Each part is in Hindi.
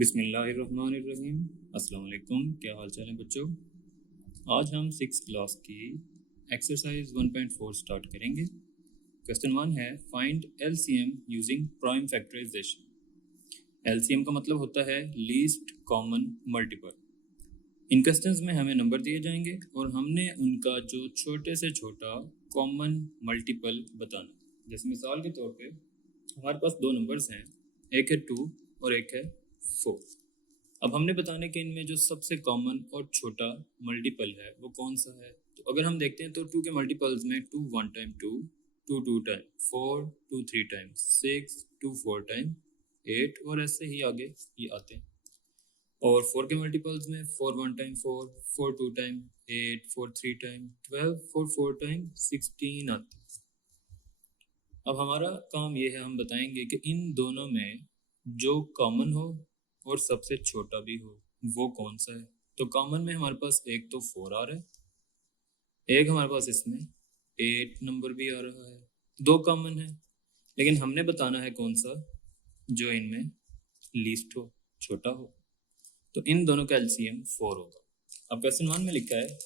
बिस्मिल्लाहिर्रहमानिर्रहीम। अस्सलाम वालेकुम। क्या हाल चाल है बच्चों? आज हम 6th क्लास की एक्सरसाइज 1.4 स्टार्ट करेंगे। क्वेश्चन 1 है find LCM using prime factorization. LCM का मतलब होता है लीस्ट कॉमन मल्टीपल। इन क्वेश्चंस में हमें नंबर दिए जाएंगे और हमने उनका जो छोटे से छोटा कॉमन मल्टीपल बताना। जैसे मिसाल के तौर पे हमारे पास दो नंबर्स हैं, एक है 2 और एक है 4। अब हमने बताने कि इनमें जो सबसे कॉमन और छोटा मल्टीपल है वो कौन सा है। तो अगर हम देखते हैं तो 2 के मल्टीपल्स में 2 1 टाइम 2, 2 2 टाइम 4, 2 3 टाइम 6, 2 4 टाइम 8 और ऐसे ही आगे ही आते हैं। और 4 के मल्टीपल्स में 4 1 टाइम 4, 4 2 टाइम 8, 4 3 टाइम 12, 4 4 टाइम 16 आते हैं। अब हमारा काम ये है, हम बताएंगे कि इन दोनों में जो कॉमन हो और सबसे छोटा भी हो वो कौन सा है। तो कॉमन में हमारे पास एक तो 4 आ रहा है, एक हमारे पास इसमें 8 नंबर भी आ रहा है। दो कॉमन है, लेकिन हमने बताना है कौन सा जो इनमें लीस्ट हो, छोटा हो। तो इन दोनों का एलसीएम 4 होगा। अब क्वेश्चन 1 में लिखा है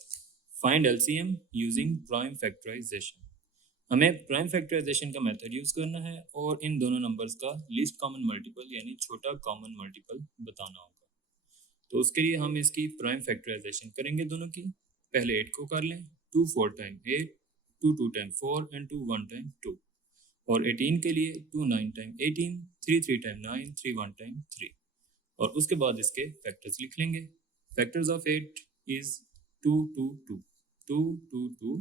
find LCM using prime factorization. हमें प्राइम फैक्टराइजेशन का मेथड यूज करना है और इन दोनों नंबर्स का लीस्ट कॉमन मल्टीपल यानी छोटा कॉमन मल्टीपल बताना होगा। तो उसके लिए हम इसकी प्राइम फैक्टराइजेशन करेंगे दोनों की। पहले 8 को कर लें, 2 4 टाइम 8, 2 2 टाइम 4 एंड 2 1 टाइम 2। और 18 के लिए 2 9 टाइम 18, 3 3 टाइम 9, 3 1 टाइम 3। और उसके बाद इसके फैक्टर्स लिख लेंगे। Factors of 8 is 2 2 2, 2 2 2।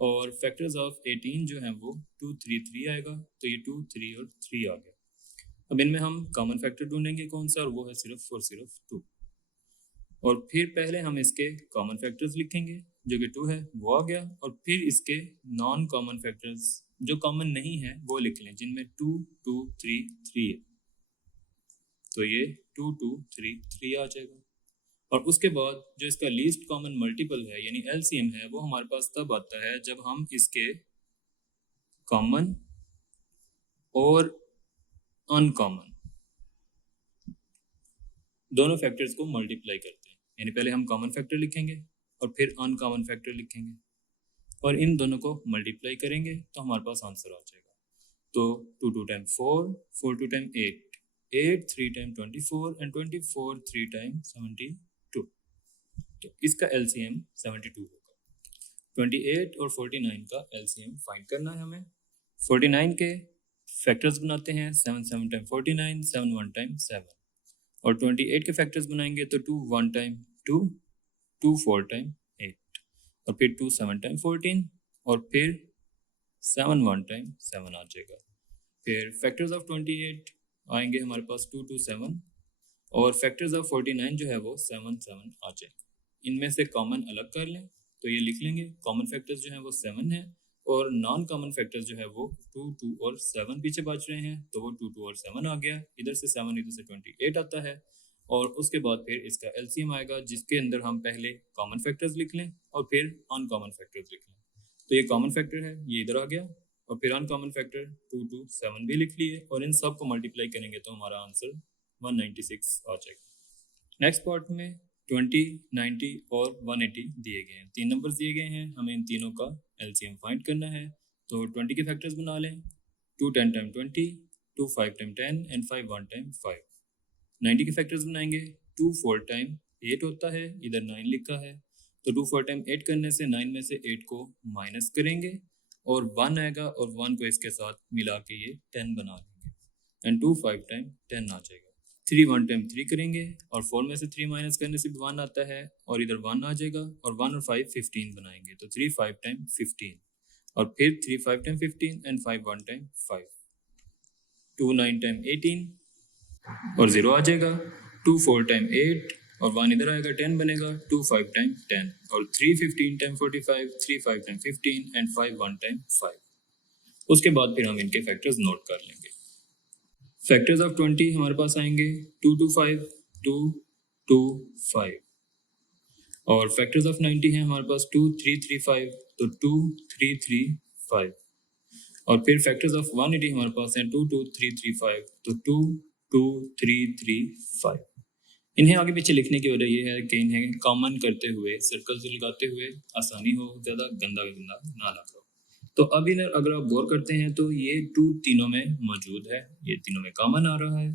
और फैक्टर्स ऑफ 18 जो है वो 2 3 3 आएगा। तो ये 2 3 और 3 आ गया। अब इनमें हम कॉमन फैक्टर ढूंढेंगे कौन सा, और वो है सिर्फ और सिर्फ 2। और फिर पहले हम इसके कॉमन फैक्टर्स लिखेंगे, जो कि 2 है वो आ गया। और फिर इसके नॉन कॉमन फैक्टर्स जो कॉमन नहीं है वो लिख लें, जिनमें 2 2 3 3 है। तो ये 2 2 3 3 आ जाएगा। और उसके बाद जो इसका लीस्ट कॉमन मल्टीपल है यानी एलसीएम है, वो हमारे पास तब आता है जब हम इसके कॉमन और अनकॉमन दोनों फैक्टर्स को मल्टीप्लाई करते हैं। यानी पहले हम कॉमन फैक्टर लिखेंगे और फिर अनकॉमन फैक्टर लिखेंगे और इन दोनों को मल्टीप्लाई करेंगे तो हमारे पास आंसर आ जाएगा। तो 2 2 time 4, 4 2 time 8, 8 3 time 24 and 24 3 time 72। तो इसका एलसीएम 72 होगा। 28 और 49 का एलसीएम फाइंड करना है हमें। 49 के फैक्टर्स बनाते हैं, 7 7 टाइम 49, 7 1 टाइम 7। और 28 के फैक्टर्स बनाएंगे तो 2 1 टाइम 2, 2 4 टाइम 8 और फिर 2 7 टाइम 14 और फिर 7 1 टाइम 7 आ जाएगा। फिर फैक्टर्स ऑफ 28 आएंगे हमारे पास 2 2 7 और फैक्टर्स ऑफ 49 जो है वो 7 7 आ जाएगा। इनमें से कॉमन अलग कर लें तो ये लिख लेंगे कॉमन फैक्टर्स जो है वो 7 है और नॉन कॉमन फैक्टर्स जो है वो 2 2 और 7 पीछे बच रहे हैं, तो वो 2 2 और 7 आ गया। इधर से 7 इधर से 28 आता है। और उसके बाद फिर इसका एलसीएम आएगा, जिसके अंदर हम पहले कॉमन फैक्टर्स लिख लें और फिर अनकॉमन फैक्टर्स लिख लें। तो ये कॉमन फैक्टर है, ये इधर आ गया। और फिर अनकॉमन फैक्टर 2 2 7 भी लिख लिए और इन सब को मल्टीप्लाई करेंगे तो हमारा आंसर 196 आ जाएगा। नेक्स्ट पार्ट में 20, 90 और 180 दिए गए हैं। 3 नंबर्स दिए गए हैं, हमें इन तीनों का एलसीएम फाइंड करना है। तो 20 के फैक्टर्स बना लें, 2 10 टाइम 20, 2 5 टाइम 10 एंड 5 1 टाइम 5। 90 के फैक्टर्स बनाएंगे, 2 4 टाइम 8 होता है, इधर 9 लिखा है। तो 2 4 टाइम 8 करने से 9 में से 8 को माइनस करेंगे और 1 आएगा और 1 को इसके साथ मिला के ये 10 बना लेंगे एंड 2 5 टाइम 10 आ जाएगा। 3 1 टाइम 3 करेंगे और 4 में से 3 माइनस करने से 1 आता है और इधर 1 आ जाएगा और 1 और 5 15 बनाएंगे तो 3 5 टाइम 15 और फिर 3 5 टाइम 15 एंड 5 1 टाइम 5। 2 9 टाइम 18 और 0 आ जाएगा। 2 4 टाइम 8 और 1 इधर आएगा, 10 बनेगा। 2 5 टाइम 10 और 3 15 टाइम 45, 3 5 टाइम 15 एंड 5 1 टाइम 5। उसके बाद फिर हम इनके फैक्टर्स नोट कर लेंगे। फैक्टर्स ऑफ 20 हमारे पास आएंगे 2 2 5, 2 2 5। और फैक्टर्स ऑफ 90 हैं हमारे पास 2 3 3 5, तो 2 3 3 5। और फिर फैक्टर्स ऑफ 180 हमारे पास हैं 2 2 3 3 5, तो 2 2 3 3 5। इन्हें आगे पीछे लिखने की वजह यह है कि इन्हें कॉमन करते हुए सर्कल्स लगाते हुए आसानी हो, ज़्यादा गंदा गंदा ना लग हो। तो अब इधर अगर आप गौर करते हैं तो ये 2 तीनों में मौजूद है, ये तीनों में कॉमन आ रहा है,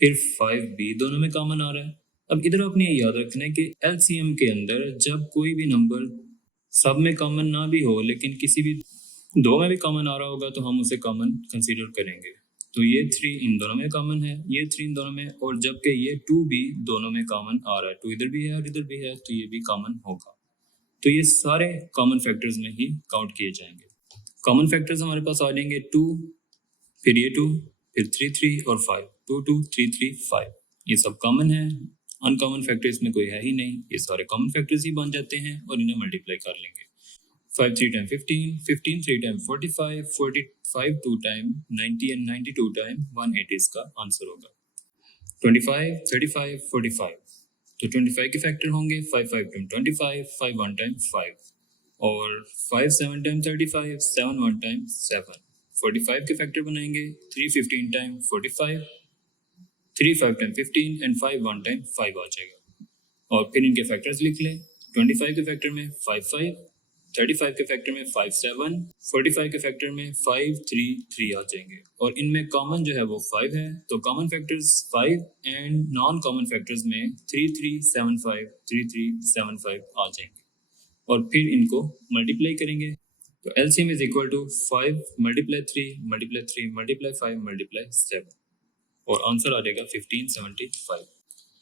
फिर 5 भी दोनों में कॉमन आ रहा है। अब इधर आपने ये याद रखना है कि एलसीएम के अंदर जब कोई भी नंबर सब में कॉमन ना भी हो लेकिन किसी भी दो में भी कॉमन आ रहा होगा तो हम उसे कॉमन कंसीडर करेंगे। तो ये 3 इन दोनों में कॉमन है, ये 3 इन दोनों में, और जबकि ये 2 भी दोनों में कॉमन आ रहा है, 2 इधर भी है और इधर भी है, तो ये भी कॉमन होगा। तो ये सारे कॉमन फैक्टर्स में ही काउंट किए जाएंगे। कॉमन फैक्टर्स हमारे पास आ जाएंगे 2, फिर ये 2, फिर 3 3 और 5, 2 2 3 3 5, ये सब कॉमन है। अनकॉमन फैक्टर्स में कोई है ही नहीं, ये सारे कॉमन फैक्टर्स ही बन जाते हैं और इन्हें मल्टीप्लाई कर लेंगे। 5 3 time 15, 15 3 time 45, 45 2 time 90 and 92 time 180 इसका आंसर होगा। 25 35 45, तो 25 के फैक्टर होंगे 5 5 टाइम 25, 5 1 टाइम 5, और 5 7 टाइम 35, 7 1 टाइम 7। 45 के फैक्टर बनाएंगे 3 15 टाइम 45, 3 5 टाइम 15 एंड 5 1 टाइम 5 आ जाएगा। और फिर इनके फैक्टर्स लिख लें। 25 के फैक्टर में 5 5, 35 के फैक्टर में 5 7, 45 के फैक्टर में 5 3 3 आ जाएंगे, और इनमें कॉमन जो है वो 5 है, तो common factors 5 and non common factors में 3 3 7 5, 3 3 7 5 आ जाएंगे, और फिर इनको मल्टीप्लाई करेंगे। तो LCM is equal to 5 multiply 3 multiply 3 multiply 5 multiply 7, और आंसर आ जाएगा 1575।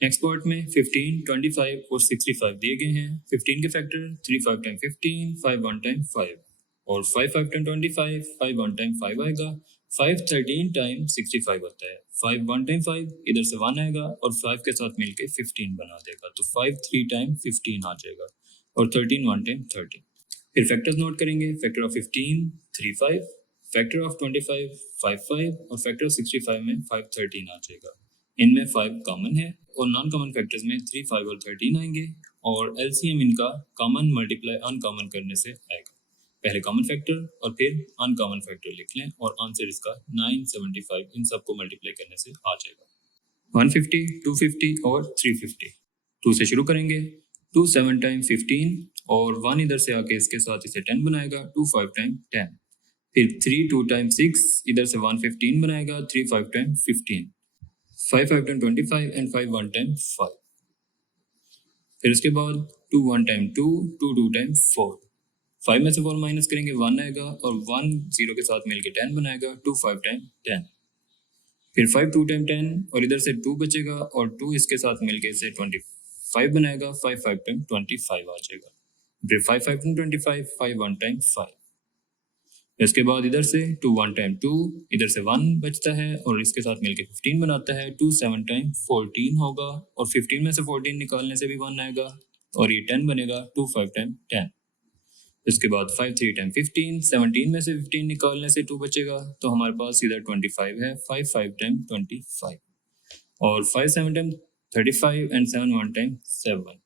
नेक्स्ट पार्ट में 15, 25 और 65 दिए गए हैं। 15 के फैक्टर 3 5 टाइम 15, 5 1 टाइम 5, और 5 5 टाइम 25, 5 1 टाइम 5 आएगा। 5 13 टाइम 65 होता है। 5 1 टाइम 5, इधर से 1 आएगा और 5 के साथ मिलके 15 बना देगा, तो 5 3 टाइम 15 आ जाएगा, और 13 1 टाइम 13। फिर फैक्टर्स नोट करेंगे। फैक्टर ऑफ 15 3 5, फैक्टर ऑफ 25 5 5, और फैक्टर ऑफ 65 में 5 13 आ जाएगा। इनमें 5 कॉमन है और नॉन कॉमन फैक्टर्स में 3 5 और 13 आएंगे, और एलसीएम इनका कॉमन मल्टीप्लाई अनकॉमन करने से आएगा। पहले कॉमन फैक्टर और फिर अनकॉमन फैक्टर लिख लें, और आंसर इसका 975 इन सबको मल्टीप्लाई करने से आ जाएगा। 150, 250 और 350। 2 से शुरू करेंगे। 2 7 टाइम 15, और 1 इधर से आके इसके साथ इसे 10 बनाएगा, 2 5 टाइम 10। फिर 3 2 टाइम 6, इधर से 1 15 बनाएगा, 3 5 टाइम 15, 5 5 टाइम 25 एंड 5 1 टाइम 5। फिर उसके बाद 2 1 टाइम 2, 2 2 टाइम 4, 5 में से 4 माइनस करेंगे 1 आएगा, और 1 0 के साथ मिलके 10 बनाएगा, 2 5 टाइम 10। फिर 5 2 टाइम 10, और इधर से 2 बचेगा, और 2 इसके साथ मिलके इसे 25 बनाएगा, 5 5 टाइम 25 आ जाएगा। फिर 5 5 टाइम 25, 5 1 टाइम 5। इसके बाद इधर से 2 1 टाइम 2, इधर से 1 बचता है और इसके साथ मिलके 15 बनाता है, 2 7 टाइम 14 होगा, और 15 में से 14 निकालने से भी 1 आएगा, और ये 10 बनेगा, 2 5 टाइम 10। इसके बाद 5 3 टाइम 15, 17 में से 15 निकालने से 2 बचेगा, तो हमारे पास इधर 25 है, 5 5 टाइम 25, और 5 7 टाइम 35 एंड 7 1 टाइम 7।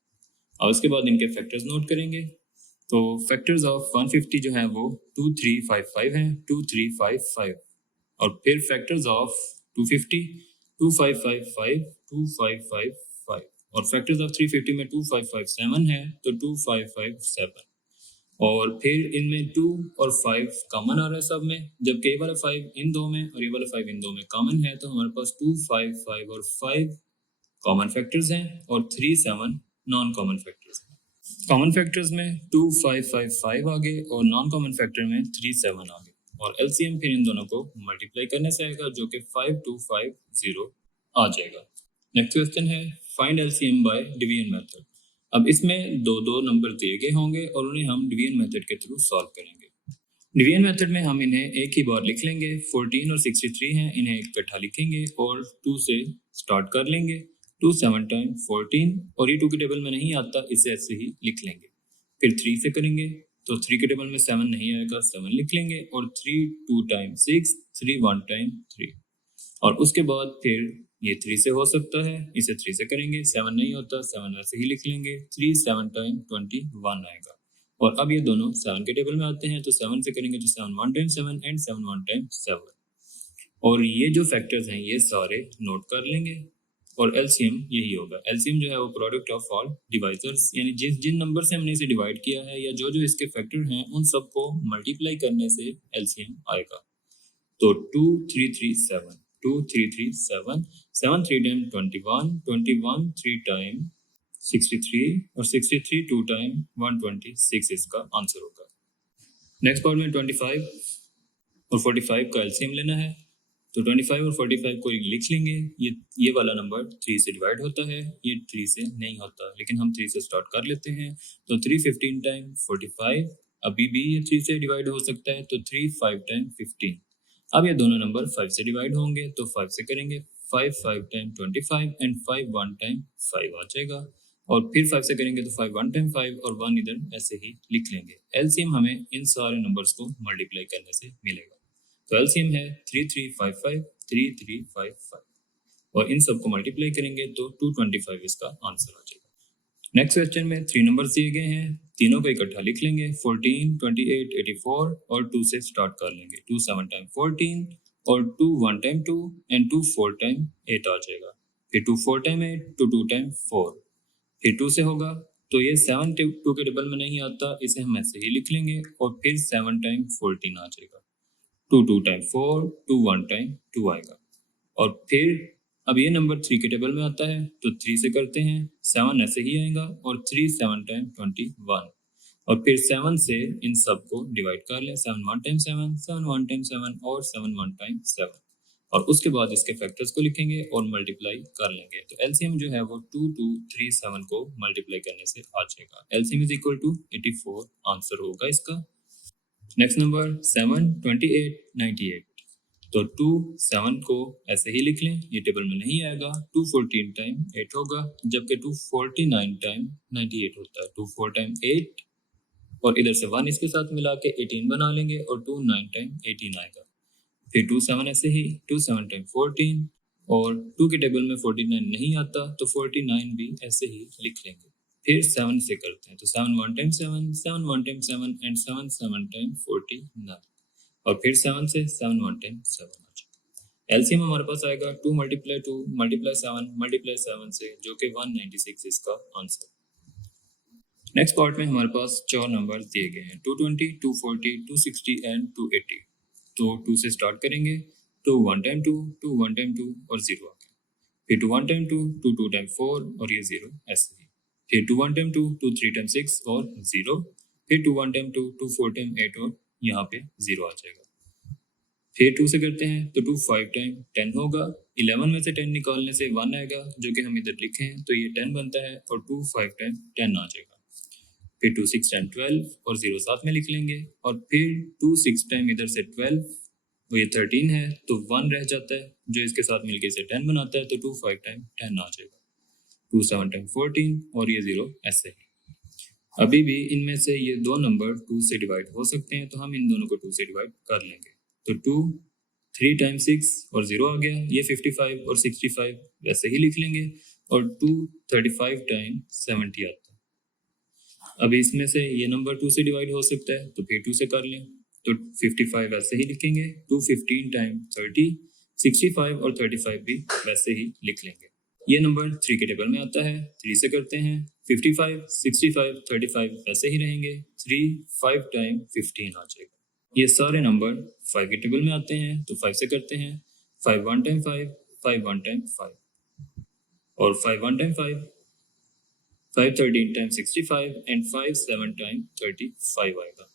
और उसके बाद इनके फैक्टर्स नोट करेंगे। तो फैक्टर्स ऑफ 150 जो है वो 2 3 5 5 हैं, 2 3 5 5, और फिर फैक्टर्स ऑफ 250 2 5 5 5, 2 5 5 5, और फैक्टर्स ऑफ 350 में 2 5 5 7 है, तो 2 5 5 7, और फिर इनमें 2 और 5 कॉमन आ रहा है सब में, जबकि ये वाला 5 इन दो में और ये वाला 5 इन दो में कॉमन है, तो हमारे पास 2 5 5 और 5 कॉमन फैक्टर्स हैं, और 3 7 नॉन कॉमन फैक्टर्स हैं। कॉमन फैक्टर्स में 2 5 5 5 आ गए, और नॉन कॉमन फैक्टर में 3 7 आ गए, और एलसीएम फिर इन दोनों को मल्टीप्लाई करने से आएगा, जो कि 5 2 5 0 आ जाएगा। नेक्स्ट क्वेश्चन है find LCM by division method. अब इसमें दो नंबर दिए गए होंगे और उन्हें हम डिवीजन मेथड के थ्रू सॉल्व करेंगे। डिवीजन मेथड में हम इन्हें एक ही बार लिख लेंगे। 14 और 63 हैं, इन्हें इकट्ठा लिखेंगे और 2 से स्टार्ट कर लेंगे। 2 7 टाइम 14, और ये 2 के टेबल में नहीं आता, इसे ऐसे ही लिख लेंगे। फिर 3 से करेंगे, तो 3 के टेबल में 7 नहीं आएगा, 7 लिख लेंगे, और 3 2 टाइम 6, 3 1 टाइम 3, और उसके बाद फिर ये 3 से हो सकता है, इसे 3 से करेंगे, 7 नहीं होता, 7 वैसे ही लिख लेंगे। 3 7 टाइम 21 आएगा, और अब ये दोनों 7 के टेबल में आते हैं, तो 7 से करेंगे तो 7 1 टाइम 7 एंड 7 1 टाइम 7, और ये जो फैक्टर्स हैं ये सारे नोट कर लेंगे। और एलसीएम यही होगा। एलसीएम जो है वो प्रोडक्ट ऑफ ऑल डिवाइजर्स, यानी जिन नंबर से हमने इसे डिवाइड किया है या जो इसके फैक्टर हैं उन सबको मल्टीप्लाई करने से एलसीएम आएगा। तो 2337 7 3 टाइम 21 3 टाइम 63 और 63 2 टाइम 126 इसका आंसर होगा। नेक्स्ट पार्ट में 25 और 45 का एलसीएम लेना है। तो 25 और 45 को लिख लेंगे। ये वाला नंबर 3 से डिवाइड होता है, ये 3 से नहीं होता, लेकिन हम 3 से स्टार्ट कर लेते हैं। तो 3 15 टाइम 45, अभी भी ये 3 से डिवाइड हो सकता है, तो 3 5 टाइम 15। अब ये दोनों नंबर 5 से डिवाइड होंगे, तो 5 से करेंगे, 5 5 टाइम 25 एंड 5 1 टाइम 5 आ जाएगा। और फिर 5 से करेंगे तो 5 1 टाइम 5 और 1 इधर ऐसे ही लिख लेंगे। एलसीएम हमें इन सारे नंबर्स को मल्टीप्लाई करने से मिलेगा। तो एलसीएम है 3355 3355 और इन सबको मल्टीप्लाई करेंगे तो 225 इसका आंसर आ जाएगा। नेक्स्ट क्वेश्चन में 3 नंबर्स दिए गए हैं, तीनों को इकट्ठा लिख लेंगे, 14 28 84 और 2 से स्टार्ट कर लेंगे। 2 7 टाइम 14 और 2 1 टाइम 2 एंड 2 4 टाइम 8 आ जाएगा। फिर 2 4 टाइम 8 तो 2 टाइम 4, फिर 2 से होगा, तो ये 7 2 के टेबल में नहीं आता, इसे हम ऐसे ही लिख लेंगे और फिर 7 टाइम 14 आ जाएगा। 2 2 टाइम 4 2 1 टाइम 2 आएगा। और फिर अब ये नंबर 3 के टेबल में आता है, तो 3 से करते हैं, 7 ऐसे ही आएगा और 3 7 टाइम 21 और फिर 7 से इन सब को डिवाइड कर लें। 7 1 टाइम 7 7 1 टाइम 7 और 7 1 टाइम 7 और उसके बाद इसके फैक्टर्स को लिखेंगे और मल्टीप्लाई कर लेंगे। तो एलसीएम जो है वो 2237 को मल्टीप्लाई करने से आ जाएगा। LCM is equal to 84 answer होगा इसका। नेक्स्ट नंबर 7 28 98, तो 2 7 को ऐसे ही लिख लें, ये टेबल में नहीं आएगा। 2 14 टाइम 8 होगा, जबकि 2 49 टाइम 98 होता है। 2 4 टाइम 8 और इधर से 1 इसके साथ मिला के 18 बना लेंगे और 2 9 टाइम 18 आएगा। फिर 2 7 ऐसे ही, 2 7 टाइम 14 और 2 के टेबल में 49 नहीं आता, तो 49 भी ऐसे ही लिख लेंगे। फिर 7 से करते हैं, तो 7 1 टाइम 7 7 1 टाइम 7 एंड 7 7 टाइम 49 और फिर 7 से 7 1 टाइम 7 आ जाएगा। एलसीएम हमारे पास आएगा 2 मल्टीप्लाई 2 मल्टीप्लाई 7 मल्टीप्लाई 7 से, जो कि 196 इसका आंसर। नेक्स्ट पार्ट में हमारे पास 4 नंबर दिए गए हैं, 220 240 260 एंड 280। तो 2 से स्टार्ट करेंगे, तो 1 टाइम 2 2 1 टाइम 2 और 0 आ गया। फिर 2 1 टाइम 2 2 2 टाइम 4 और ये 0 ऐसे ही। फिर 2 1 टाइम 2 2 3 टाइम 6 और 0। फिर 2 1 टाइम 2 2 4 टाइम 8 और यहाँ पे 0 आ जाएगा। फिर 2 से करते हैं, तो 2 5 टाइम 10 होगा। 11 में से 10 निकालने से 1 आएगा, जो कि हम इधर लिखे हैं, तो ये 10 बनता है और 2 5 टाइम 10 आ जाएगा। फिर 2 6 टाइम 12 और 0 साथ में लिख लेंगे और फिर 2 6 टाइम इधर से 12 और ये 13 है, तो 1 रह जाता है जो इसके साथ मिलके इसे 10 बनाता है, तो 2 5 टाइम 10 आ जाएगा। 2 7 टाइम 14 और ये 0 ऐसे ही। अभी भी इनमें से ये दो नंबर 2 से डिवाइड हो सकते हैं, तो हम इन दोनों को 2 से डिवाइड कर लेंगे। तो 2 3 टाइम 6 और 0 आ गया, ये 55 और 65 वैसे ही लिख लेंगे और 2 35 टाइम 70 आता है। अभी इसमें से ये नंबर 2 से डिवाइड हो सकता है, तो फिर 2 से कर लें, तो 55 वैसे ही लिखेंगे। 2 15 टाइम 30 65 और 35 भी वैसे ही लिख लेंगे। ये नंबर 3 के टेबल में आता है, 3 से करते हैं, 55 65 35 वैसे ही रहेंगे। 3 5 टाइम 15 आ जाएगा। ये सारे नंबर 5 के टेबल में आते हैं, तो 5 से करते हैं, 5 1 टाइम 5 5 1 टाइम 5 और 5 1 टाइम 5 5 13 टाइम 65 एंड 5 7 टाइम 35 आएगा।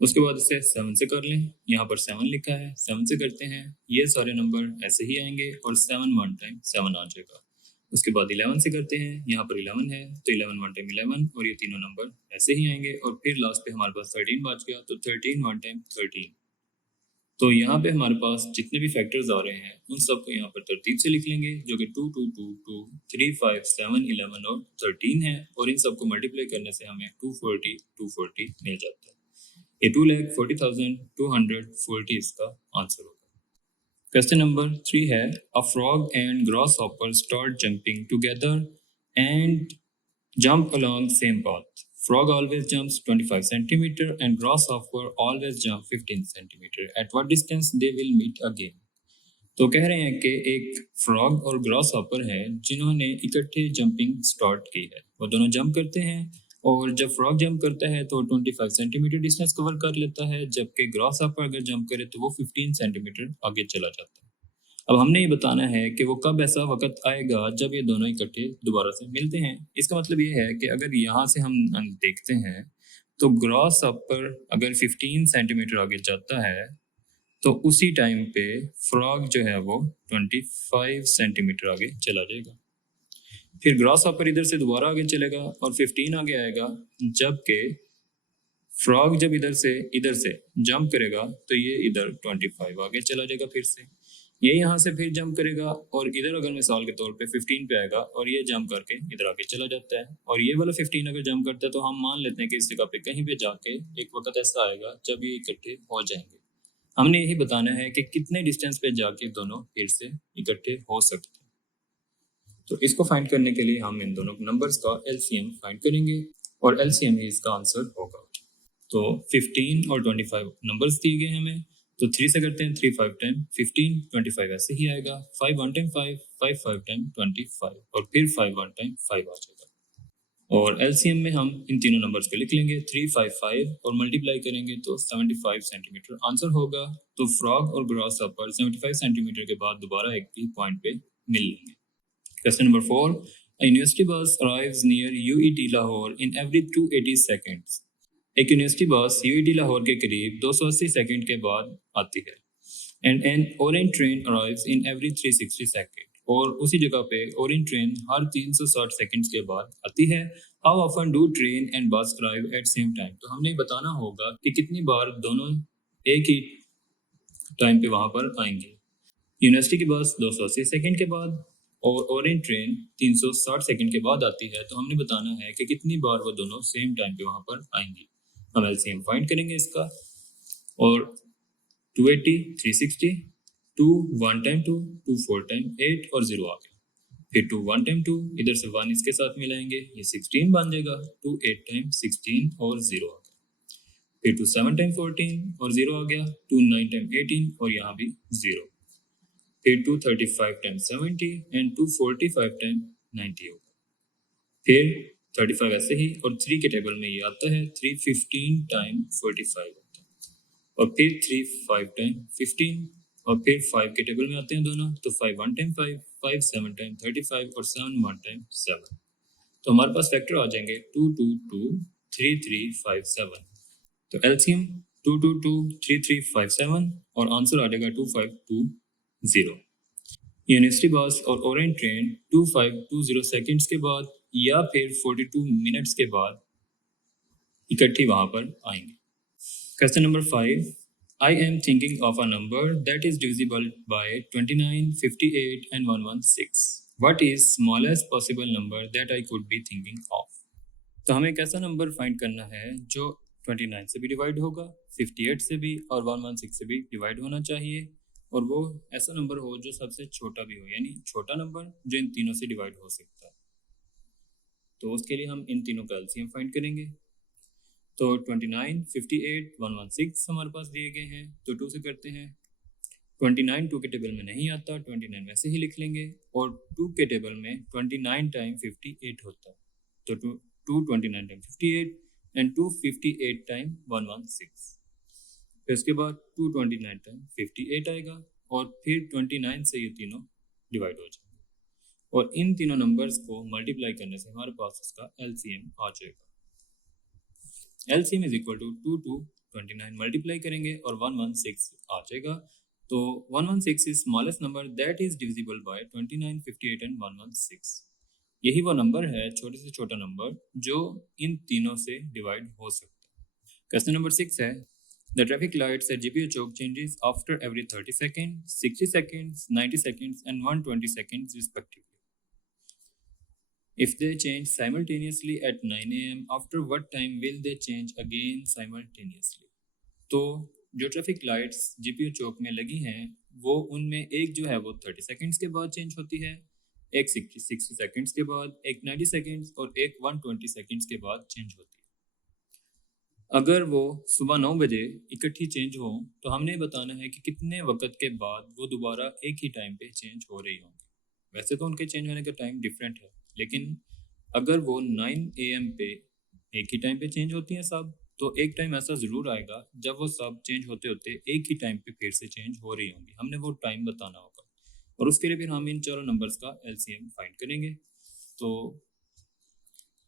उसके बाद इसे 7 से कर लें, यहाँ पर 7 लिखा है, 7 से करते हैं, ये सारे नंबर ऐसे ही आएंगे और 7 1 टाइम 7 आ जाएगा। उसके बाद 11 से करते हैं, यहाँ पर 11 है, तो 11 1 टाइम 11 और ये तीनों नंबर ऐसे ही आएंगे और फिर लास्ट पे हमारे पास 13 बच गया, तो 13 1 टाइम 13। तो यहाँ पे हमारे पास जितने भी फैक्टर्स आ रहे हैं उन सबको यहाँ पर तरतीब से लिख लेंगे, जो कि 2 2 2 2 3 5 7 11 और 13 है और इन सबको मल्टीप्लाई करने से हमें 240 मिल जाता है। ये 2,40,240 इसका आंसर होगा। क्वेश्चन नंबर 3 है, a frog and grasshopper start jumping together and jump along same path. Frog always jumps 25 centimeter and grasshopper always jump 15 centimeter. At what distance they will meet again? तो कह रहे हैं कि एक फ्रॉग और ग्रॉस हॉपर है जिन्होंने इकट्ठे जंपिंग स्टार्ट की है। वो दोनों जंप करते हैं और जब फ्रॉग जंप करता है तो 25 सेंटीमीटर डिस्टेंस कवर कर लेता है, जबकि ग्रॉस हॉपर अगर जंप करे तो वो 15 सेंटीमीटर आगे चला जाता है। अब हमने ये बताना है कि वो कब ऐसा वक्त आएगा जब ये दोनों इकट्ठे दोबारा से मिलते हैं। इसका मतलब ये है कि अगर यहाँ से हम देखते हैं तो ग्रॉस हॉपर अगर 15 सेंटीमीटर आगे जाता है तो उसी टाइम पे फ्रॉग जो है वो 25 सेंटीमीटर आगे चला जाएगा। फिर ग्रॉस हॉपर इधर से दोबारा आगे चलेगा और 15 आगे आएगा, जबकि फ्रॉग जब इधर से जंप करेगा तो ये इधर 25 आगे चला जाएगा। फिर से ये यहाँ से फिर जंप करेगा और इधर अगर मिसाल के तौर पे 15 पे आएगा और ये जंप करके इधर आगे चला जाता है, और ये वाला 15 अगर जंप करता है तो हम मान लेते हैं कि इस जगह पे कहीं पे जाके एक वक्त ऐसा आएगा जब ये इकट्ठे हो जाएंगे। हमने यही बताना है कि कितने डिस्टेंस पे जाके दोनों फिर से इकट्ठे हो सकते हैं। तो इसको फाइंड करने के लिए हम इन दोनों नंबर्स का एलसीएम फाइंड करेंगे और एलसीएम ही इसका आंसर होगा। तो 15 और 25 नंबर्स दिए गए हमें, तो 3 से करते हैं, 3 5 टाइम 15, 25 ऐसे ही आएगा, 5 1 टाइम 5, 5 5 टाइम 25 और फिर 5 1 टाइम 5 आ जाएगा। और एलसीएम में हम इन तीनों नंबर्स को लिख लेंगे, 3 5 5 और मल्टीप्लाई करेंगे तो 75 सेंटीमीटर आंसर होगा। तो फ्रॉग और ग्रॉस हॉपर 75 सेंटीमीटर के बाद दोबारा एक ही पॉइंट पे मिल लेंगे। Question number 4, a university bus arrives near UET Lahore in every 280 seconds. एक यूनिवर्सिटी बस यूईटी लाहौर के करीब 280 सेकंड के बाद आती है। And an Orange train arrives in every 360 second, और उसी जगह पे ओरेंट ट्रेन हर 360 सेकंड्स के बाद आती है। How often do train and बस अराइव एट सेम टाइम, तो हमने बताना होगा कि कितनी बार दोनों एक ही टाइम पे वहां पर आएंगे। यूनिवर्सिटी की बस 280 सेकंड के बाद और ओरेंट ट्रेन 360 सेकंड के बाद आती है, तो हमने बताना है कि कितनी बार वो दोनों सेम टाइम पे वहां पर आएंगी। हम एलसीएम फाइंड करेंगे इसका, और 280 360, 2 1 टाइम 2, 2 4 टाइम 8 और 0 आ गया। फिर 2 1 टाइम 2, इधर से 1 इसके साथ मिलाएंगे, ये 16 बन जाएगा। 2 8 टाइम 16 और 0 आ गया। फिर 2 7 टाइम 14 और 0 आ गया। 2 9 टाइम 18 और यहाँ भी 0। फिर 2 35 टाइम 70 एंड 2 45 टाइम 90 होगा। फिर 35 ऐसे ही, और 3 के टेबल में ये आता है, 3 15 टाइम 45 होता है, और फिर 3 5 टाइम 15, और फिर 5 के टेबल में आते हैं दोनों, तो 5 1 टाइम 5, 5 7 टाइम 35 और 7 1 टाइम 7। तो हमारे पास फैक्टर आ जाएंगे 2 2 2 3 3 5 7। तो एलसीएम 2 2 2 3 3 5 7 और आंसर आ जाएगा 2520। यूनिवर्सिटी बस और ओरेंट ट्रेन 2520 सेकंड्स के बाद या फिर 42 मिनट्स के बाद इकट्ठी वहां पर आएंगे। Question number 5, I am thinking of a number that is divisible by 29, 58 and 116। What is smallest possible number that I could be thinking of. तो हमें एक ऐसा नंबर फाइंड करना है जो 29 से भी डिवाइड होगा, 58 से भी और 116 से भी डिवाइड होना चाहिए, और वो ऐसा नंबर हो जो सबसे छोटा भी हो, यानी छोटा नंबर जो इन तीनों से डिवाइड हो सकता है। तो उसके लिए हम इन तीनों का एलसीएम फाइंड करेंगे। तो 29, 58, 116 हमारे पास दिए गए हैं, तो 2 से करते हैं। 29 2 के टेबल में नहीं आता, 29 वैसे ही लिख लेंगे, और 2 के टेबल में 29 टाइम 58 होता है, तो 2 29 टाइम 58 एंड 2 58 टाइम 116। फिर उसके बाद 2 29 टाइम 58 आएगा, और फिर 29 से ये तीनों डिवाइड हो जाएंगे, और इन तीनों नंबर्स को मल्टीप्लाई करने से हमारे पास इसका एलसीएम आ जाएगा। LCM is equal to 2 2 29 multiply करेंगे और 116 आ जाएगा। तो 116 is smallest number that is divisible by 29, 58 and 116। यही वो नंबर है, छोटे से छोटा नंबर, जो इन तीनों से डिवाइड हो सकता है। क्वेश्चन नंबर 6 है, the traffic lights at GPU Chowk changes after every 30 seconds, 60 seconds, 90 seconds and 120 seconds respectively. If they change simultaneously at 9 AM, after what time will they change again simultaneously? तो जो ट्रैफिक लाइट्स जीपीयू चौक में लगी हैं, वो उनमें एक जो है वो 30 सेकंड्स के बाद चेंज होती है, एक 60 सेकंड्स के बाद, एक 90 सेकंड्स और एक 120 सेकंड्स के बाद चेंज होती है। अगर वो सुबह 9 बजे इकट्ठी चेंज हो तो हमने बताना है कि कितने वक्त के बाद वो दोबारा एक ही टाइम पे चेंज हो रही होंगी। वैसे तो उनके चेंज होने का टाइम डिफरेंट है, लेकिन अगर वो 9 AM पे एक ही टाइम पे चेंज होती हैं सब, तो एक टाइम ऐसा ज़रूर आएगा जब वो सब चेंज होते होते एक ही टाइम पे फिर से चेंज हो रही होंगी। हमने वो टाइम बताना होगा और उसके लिए फिर हम इन चारों नंबर्स का LCM फाइंड करेंगे। तो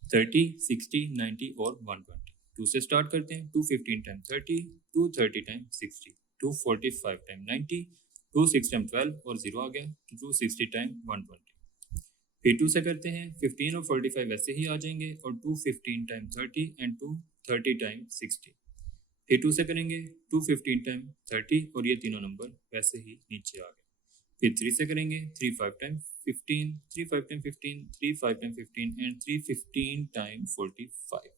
30, 60, 90 और 120। 2 से स्टार्ट करते हैं। 215 टाइम 30, 230 टाइम 60, 245 टाइम 90, 26 टाइम 12 और 0 आ गया तो 260 टाइम 120। फिर 2 से करते हैं। 15 और 45 वैसे ही आ जाएंगे और 215 टाइम 30 एंड 230 टाइम 60। फिर 2 से करेंगे। 215 टाइम 30 और ये तीनों नंबर वैसे ही नीचे आ गए। फिर 3 से करेंगे। 35 time 15, 35 time 15, 35 time 15 and 315 time 45।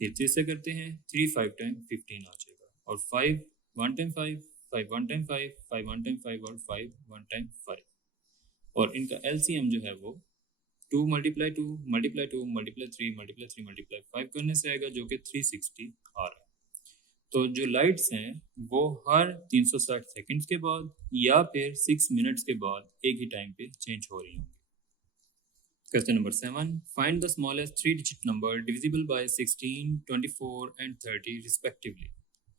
फिर 3 से करते हैं। 35 टाइम 15 आ जाएगा और 5 1 टाइम 5, 5 1 टाइम 5, 5 1 टाइम 5 और 5 1 टाइम 5। और इनका LCM जो है वो 2 multiply 2 multiply 2 multiply 3 multiply 3 multiply 5 करने से आएगा जो कि 360 आ रहा है। तो जो लाइट्स हैं वो हर 360 सेकंड्स के बाद या फिर 6 मिनट्स के बाद एक ही टाइम पे चेंज हो रही होंगी। Question number 7, find the smallest 3 digit number divisible by 16, 24 and 30 respectively.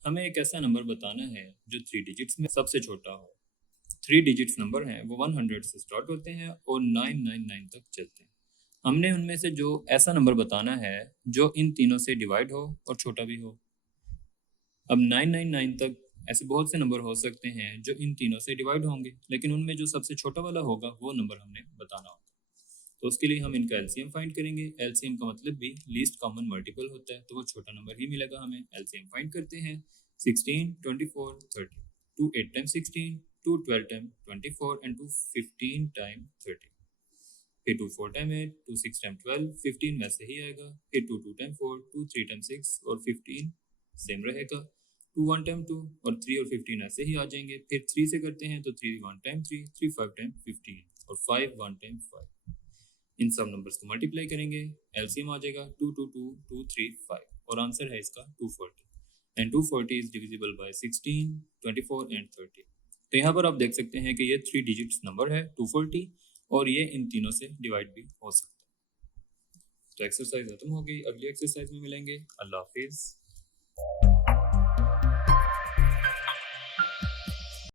हमें एक ऐसा नंबर बताना है जो 3 डिजिट्स में सबसे छोटा हो। 3 डिजिट्स नंबर हैं वो 100 से स्टार्ट होते हैं और 999 तक चलते हैं। हमने उनमें से जो ऐसा नंबर बताना है जो इन तीनों से डिवाइड हो और छोटा भी हो। अब 999 तक ऐसे बहुत से नंबर हो सकते हैं जो इन तीनों से डिवाइड होंगे, लेकिन उनमें जो सबसे छोटा वाला होगा वो नंबर हमने बताना होगा। तो उसके लिए हम इनका LCM फाइंड करेंगे। LCM का मतलब भी लीस्ट कॉमन मल्टीपल होता है, तो वो छोटा नंबर ही मिलेगा हमें। LCM फाइंड करते हैं। 16, 24, 30, 2 8 टाइम 16, 2 12 टाइम 24 एंड 2 15 टाइम 30। फिर 2 4 टाइम 8, 2 6 टाइम 12, 15 वैसे ही आएगा। फिर 2 2 टाइम 4, 2 3 टाइम 6 और 15 सेम रहेगा। 2 1 टाइम 2 और 3 और 15 ऐसे ही आ जाएंगे। फिर 3 से करते हैं तो 3 1 टाइम 3, 3 5 टाइम 15 और 5 1 टाइम 5। इन सब नंबर्स को मल्टीप्लाई करेंगे। LCM आ जाएगा 2 2 2 2 3 5 और आंसर है इसका 240। And 240 is divisible bye 16, 24 and 30। तो यहाँ पर आप देख सकते हैं कि ये 3 डिजिट्स नंबर है 240 और ये इन तीनों से डिवाइड भी हो सकता है। तो एक्सरसाइज खत्म हो गई। अगली एक्सरसाइज में मिलेंगे। अल्लाह हाफिज़।